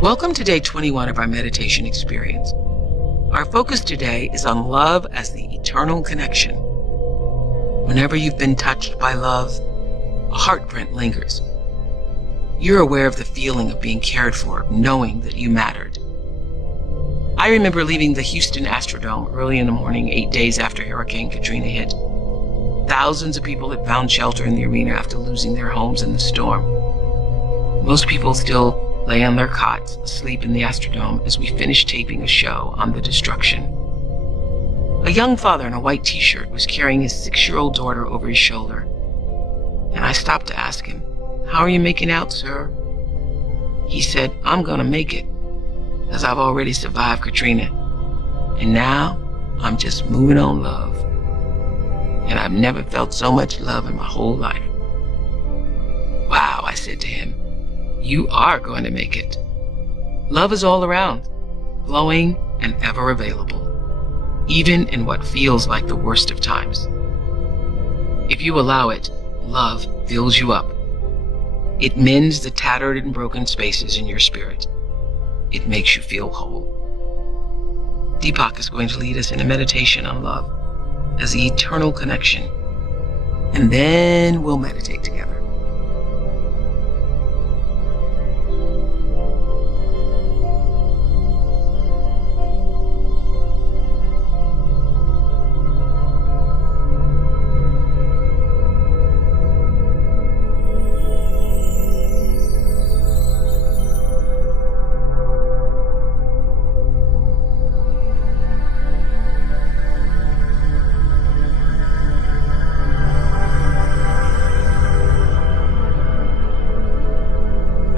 Welcome to day 21 of our meditation experience. Our focus today is on love as the eternal connection. Whenever you've been touched by love, a heartprint lingers. You're aware of the feeling of being cared for, knowing that you mattered. I remember leaving the Houston Astrodome early in the morning, 8 days after Hurricane Katrina hit. Thousands of people had found shelter in the arena after losing their homes in the storm. Most people still lay on their cots, asleep in the Astrodome as we finished taping a show on the destruction. A young father in a white t-shirt was carrying his 6-year-old daughter over his shoulder, and I stopped to ask him, "How are you making out, sir?" He said, "I'm gonna make it, as I've already survived Katrina, and now I'm just moving on love. And I've never felt so much love in my whole life." "Wow," I said to him. "You are going to make it." Love is all around, flowing and ever available, even in what feels like the worst of times. If you allow it, love fills you up. It mends the tattered and broken spaces in your spirit. It makes you feel whole. Deepak is going to lead us in a meditation on love as the eternal connection, and then we'll meditate together.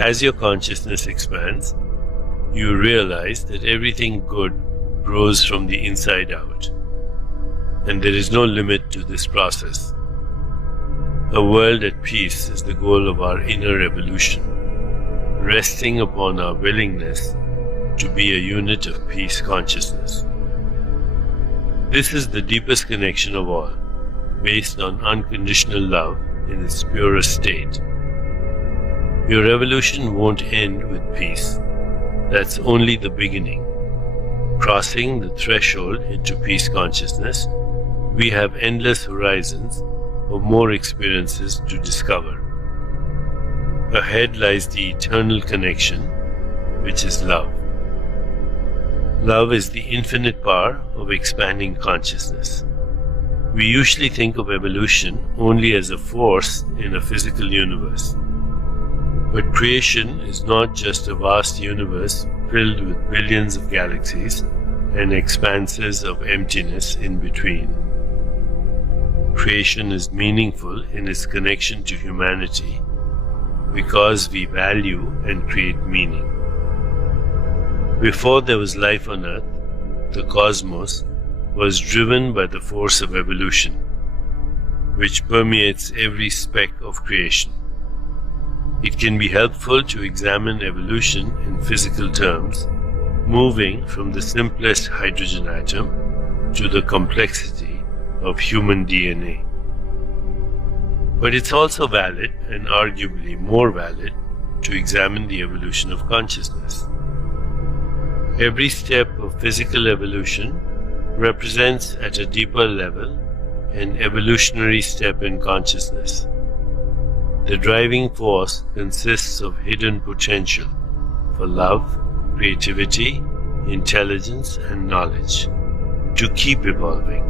As your consciousness expands, you realize that everything good grows from the inside out, and there is no limit to this process. A world at peace is the goal of our inner evolution, resting upon our willingness to be a unit of peace consciousness. This is the deepest connection of all, based on unconditional love in its purest state. Your revolution won't end with peace. That's only the beginning. Crossing the threshold into peace consciousness, we have endless horizons of more experiences to discover. Ahead lies the eternal connection, which is love. Love is the infinite power of expanding consciousness. We usually think of evolution only as a force in a physical universe. But creation is not just a vast universe filled with billions of galaxies and expanses of emptiness in between. Creation is meaningful in its connection to humanity because we value and create meaning. Before there was life on Earth, the cosmos was driven by the force of evolution, which permeates every speck of creation. It can be helpful to examine evolution in physical terms, moving from the simplest hydrogen atom to the complexity of human DNA. But it's also valid, and arguably more valid, to examine the evolution of consciousness. Every step of physical evolution represents at a deeper level an evolutionary step in consciousness. The driving force consists of hidden potential for love, creativity, intelligence, and knowledge to keep evolving.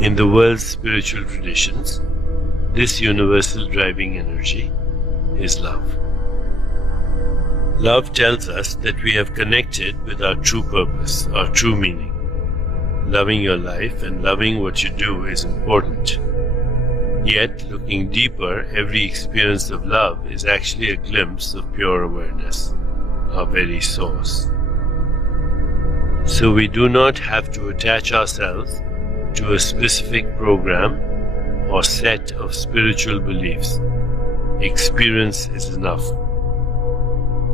In the world's spiritual traditions, this universal driving energy is love. Love tells us that we have connected with our true purpose, our true meaning. Loving your life and loving what you do is important. Yet, looking deeper, every experience of love is actually a glimpse of pure awareness, our very source. So we do not have to attach ourselves to a specific program or set of spiritual beliefs. Experience is enough.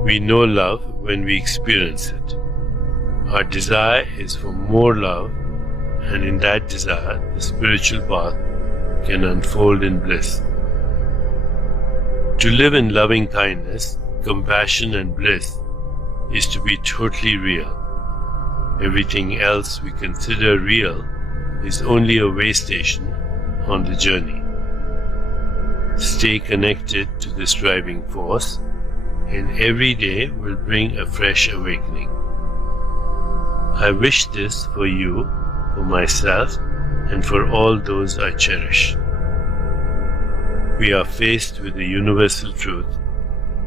We know love when we experience it. Our desire is for more love and in that desire, the spiritual path can unfold in bliss. To live in loving kindness, compassion, and bliss is to be totally real. Everything else we consider real is only a way station on the journey. Stay connected to this driving force, and every day will bring a fresh awakening. I wish this for you, for myself, and for all those I cherish. We are faced with the universal truth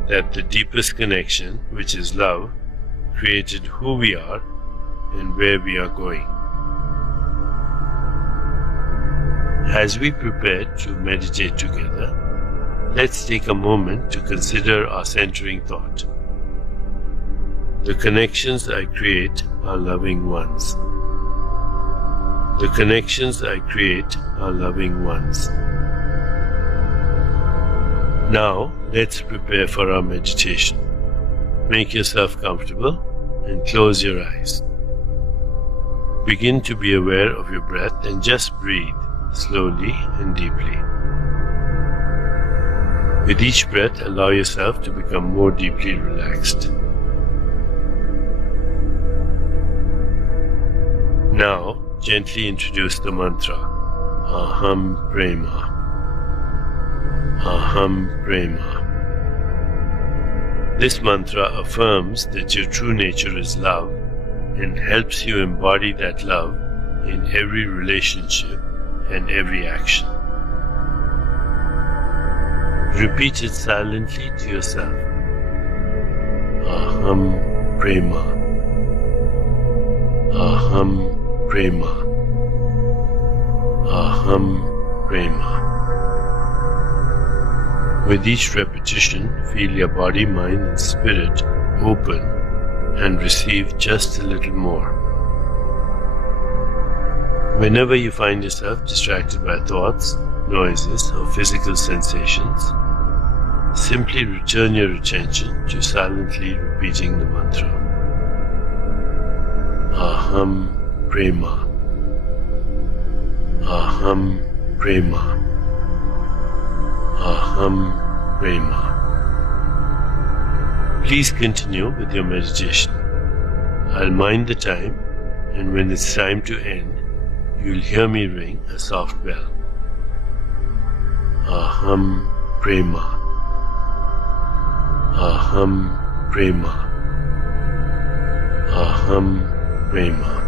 that the deepest connection, which is love, created who we are and where we are going. As we prepare to meditate together, let's take a moment to consider our centering thought. The connections I create are loving ones. The connections I create are loving ones. Now, let's prepare for our meditation. Make yourself comfortable and close your eyes. Begin to be aware of your breath and just breathe slowly and deeply. With each breath, allow yourself to become more deeply relaxed. Now, gently introduce the mantra, Aham Prema. Aham Prema. This mantra affirms that your true nature is love and helps you embody that love in every relationship and every action. Repeat it silently to yourself. Aham Prema. Aham Prema. Aham Prema. With each repetition, feel your body, mind, and spirit open and receive just a little more. Whenever you find yourself distracted by thoughts, noises, or physical sensations, simply return your attention to silently repeating the mantra. Aham Prema. Aham Prema. Aham Prema. Please continue with your meditation. I'll mind the time, and when it's time to end, you'll hear me ring a soft bell. Aham Prema. Aham Prema. Aham Prema.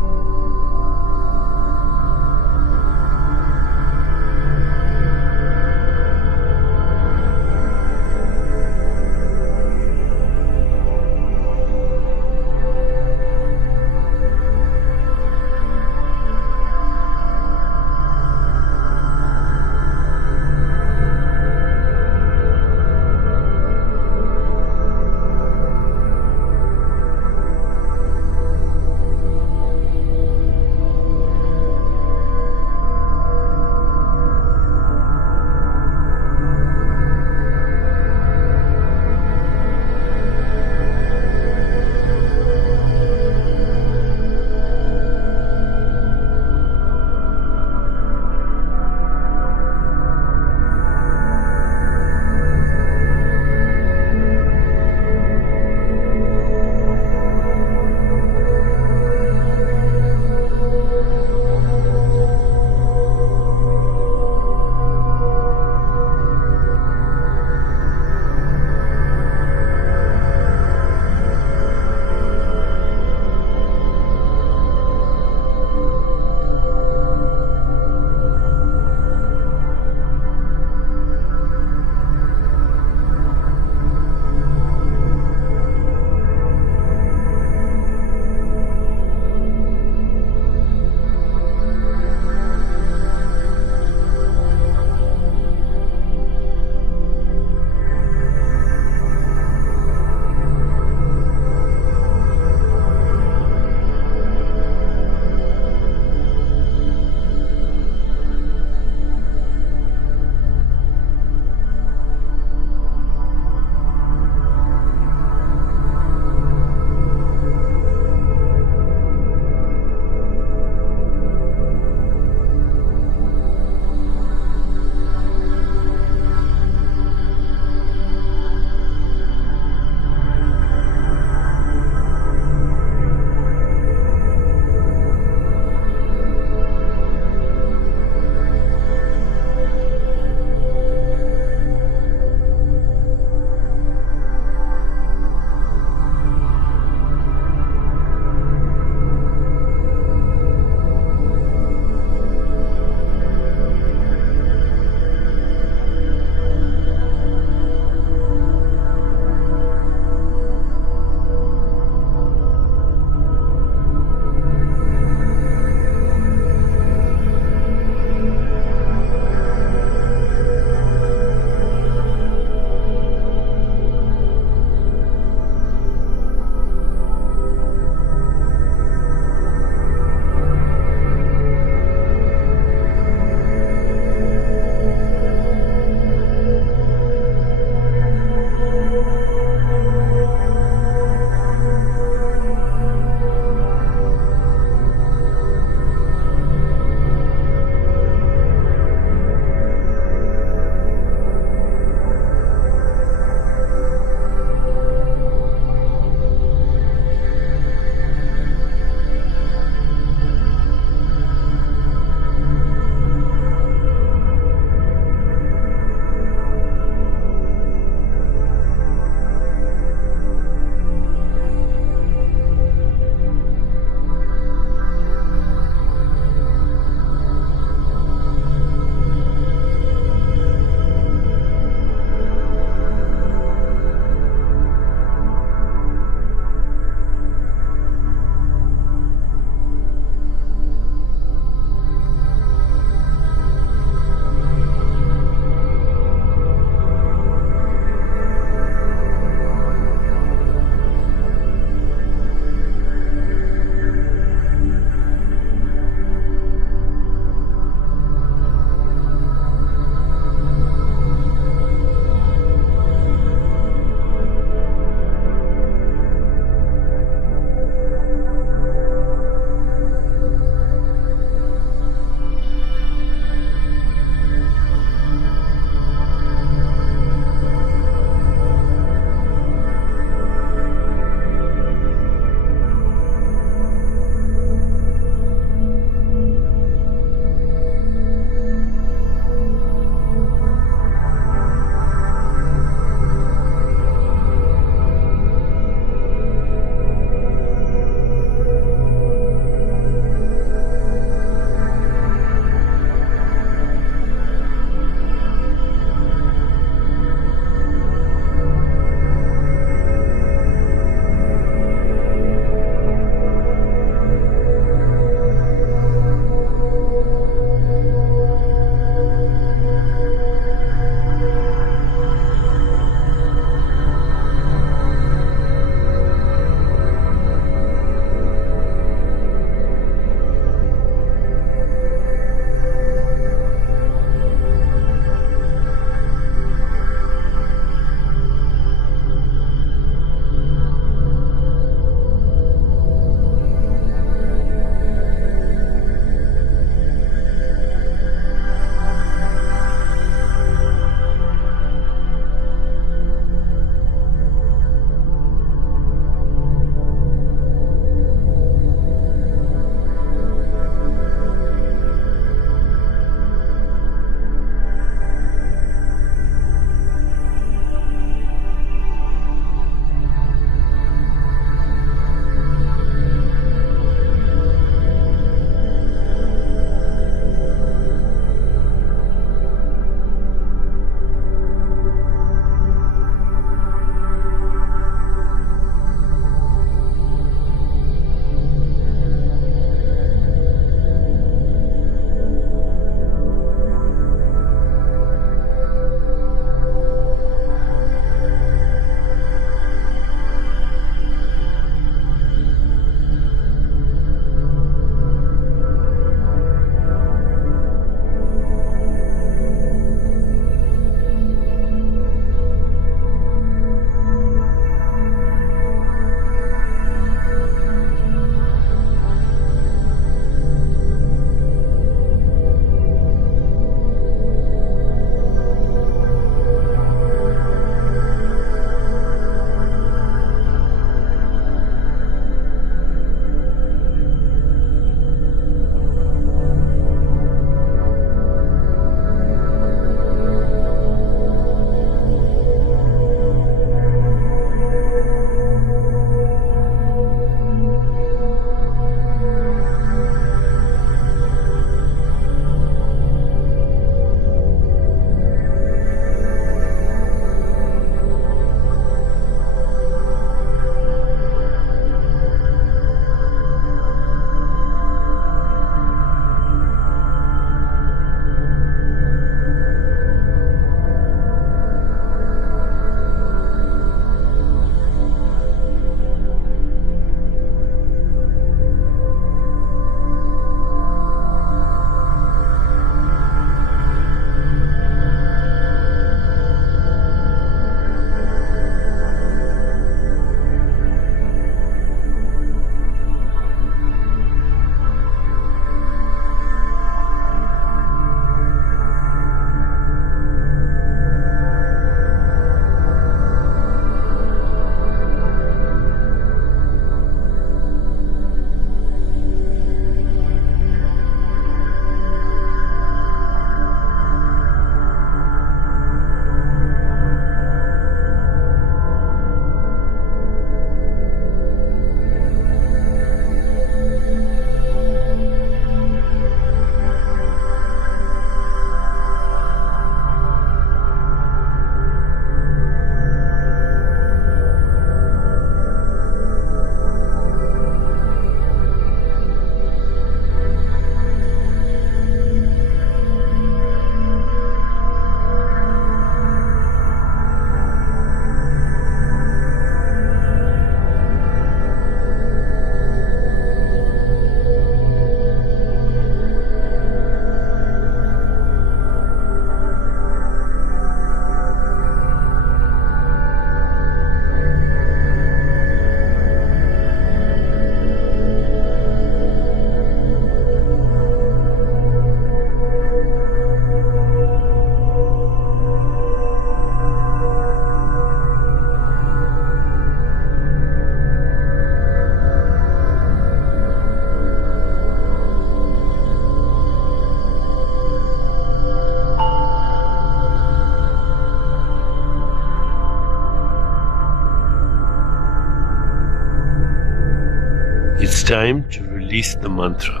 It's time to release the mantra.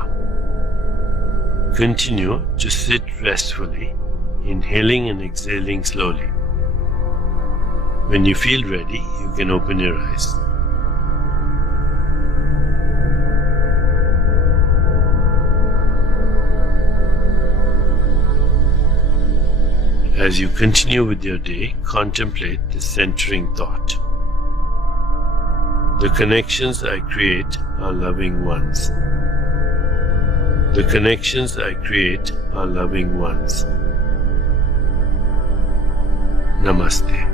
Continue to sit restfully, inhaling and exhaling slowly. When you feel ready, you can open your eyes. As you continue with your day, contemplate the centering thought. The connections I create are loving ones. The connections I create are loving ones. Namaste.